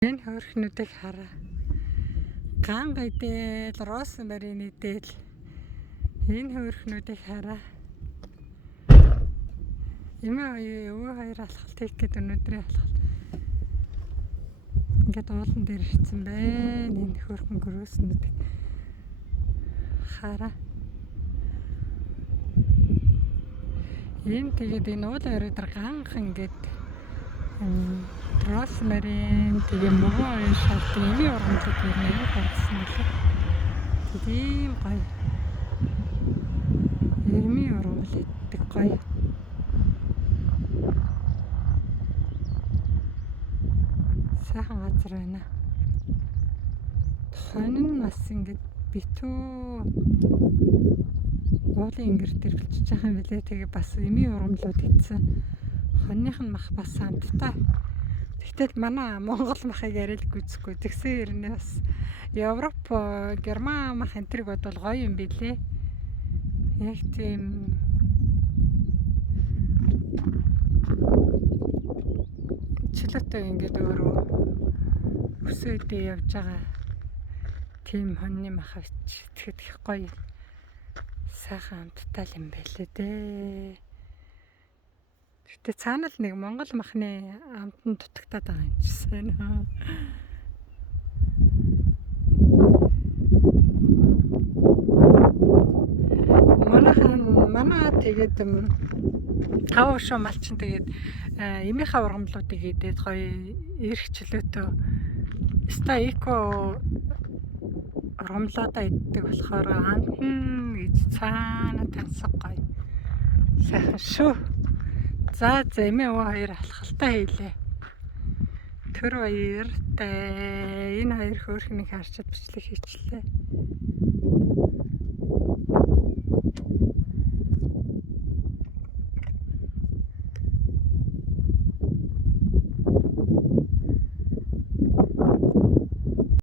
Энэ хөөрхнүүдийг хараа. Ган гайдэл, розмарины дээл. Энэ хөөрхнүүдийг хараа. Эмээ өвөө хоёр алхалт хийх гээд өнөөдрийн алхалт. Ингээд уулан дээр ирсэн байна. Энэ хөөрхөн гөрөөснүүдийг хараа. Ийм тэгээд энэ уулын өрөөдөр ганхан ингээд розмарин тэгээ мөгөө хоёр шалтгаан эмийн ургамлууд нэр гаргасан мөлий. Тийм гоё. Эмийн ургамл иддэг гоё. Сайхан газар байна. Хонин нь бас ингээд битүү уулын ингэр дээр билчиж байгаа юм билээ. Тэгээ бас эмийн ургамлууд идсэн. Хоньных нь мах бас самттай. Тэгтэл манай Монгол махыг арай л гүцэхгүй. Тэгсэн хэрнээ бас Европ, Герман мах энтриг бодвол гоё юм билээ. Яг тийм чөлөөтэй ингээд өөрөө өсөөдөө явж байгаа. Тийм хоньны мах авч тэгэхэд их гоё. Сайхан амттай юм байлээ дээ. Гэтэ цаана л нэг Монгол махны амтан дутагтаад байгаа юм чинь. Манай тэгээд тав шоо малчин тэгээд эмийнхаа ургамлуудыг идээд гоё эрх чөлөөтэй ста эко ургамлуудаа иддэг болохоор амтан гэж цаана тансаг гоё. Сайхан шүү. За эмээ өвөө хоёр алхалтаа хийлээ. Тэр баяртай. Энэ хоёр хөөрхнийг харчаад бичлэг хийчлээ.